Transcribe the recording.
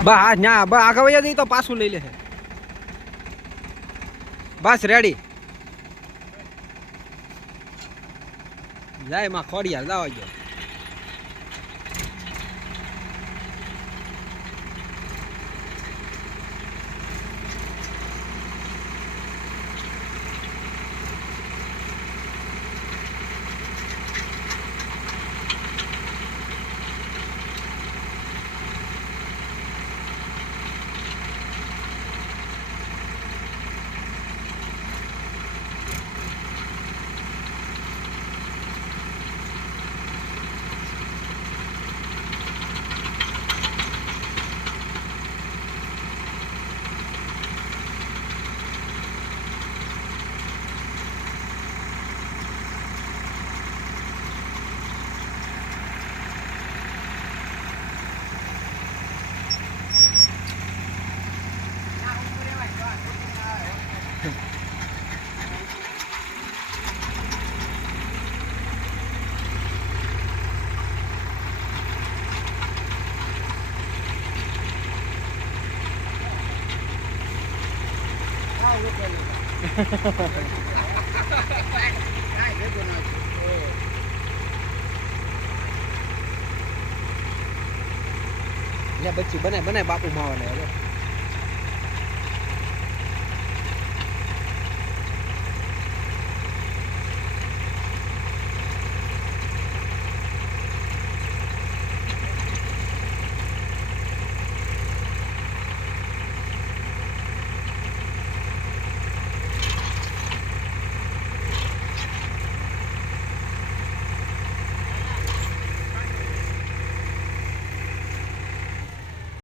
બસ ના બસ આગળ વયા જઈ તો પાછું લઈ લે બસ રેડી જાય માં ખોડિયાર જાવ ગયો બચ્ચી બનાય બનાય બાપુ માવાને હવે